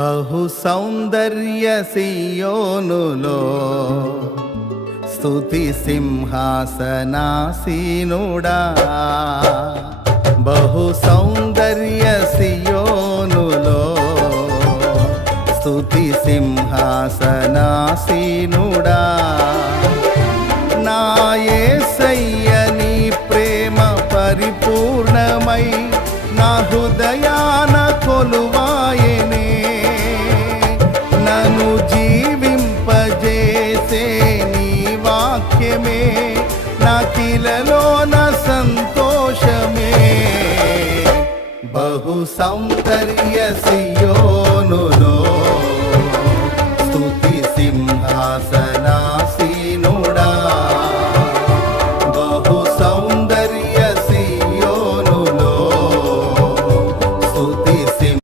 బహు సౌందర్య సియోనులో స్తుతి సింహాసనాసీనుడా. బహు సౌందర్య సియోనులో స్తుతి సింహాసనాసీనుడా. నాయే సయ్యని ప్రేమ పరిపూర్ణమై నా హృదయ వాక్యమే నా కిలలో నా సంతోషమే. బహు సౌందర్య సియోనులో స్తుతి సింహాసనా